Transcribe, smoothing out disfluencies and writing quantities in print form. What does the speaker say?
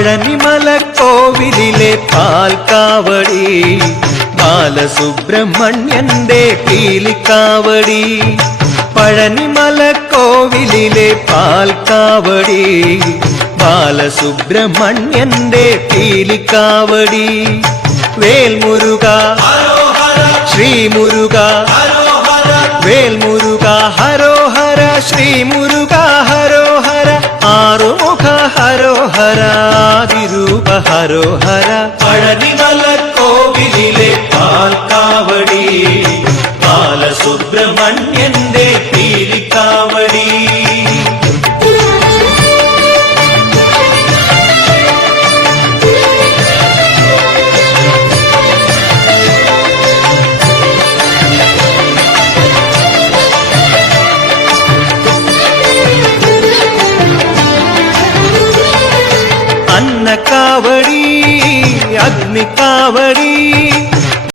പഴനിമലക്കോവിലിലെ പാൽക്കാവടി ബാലസുബ്രഹ്മണ്യന്റെ പീലിക്കാവടി പഴനിമലക്കോവിലിലെ പാൽക്കാവടി ബാലസുബ്രഹ്മണ്യന്റെ പീലിക്കാവടി Vel Muruga Sree Muruka Vel Muruga ഹരോഹര Sree Muruka ഹരോഹര Arumukha ഹരോഹര ആദിരൂപ ഹരോഹര പഴനിമലക്കോവിലിലെ പാൽക്കാവടി ബാലസുബ്രഹ്മണ്യന്റെ പീലിക്കാവടി അന്നക്കാവടി Agnikavadi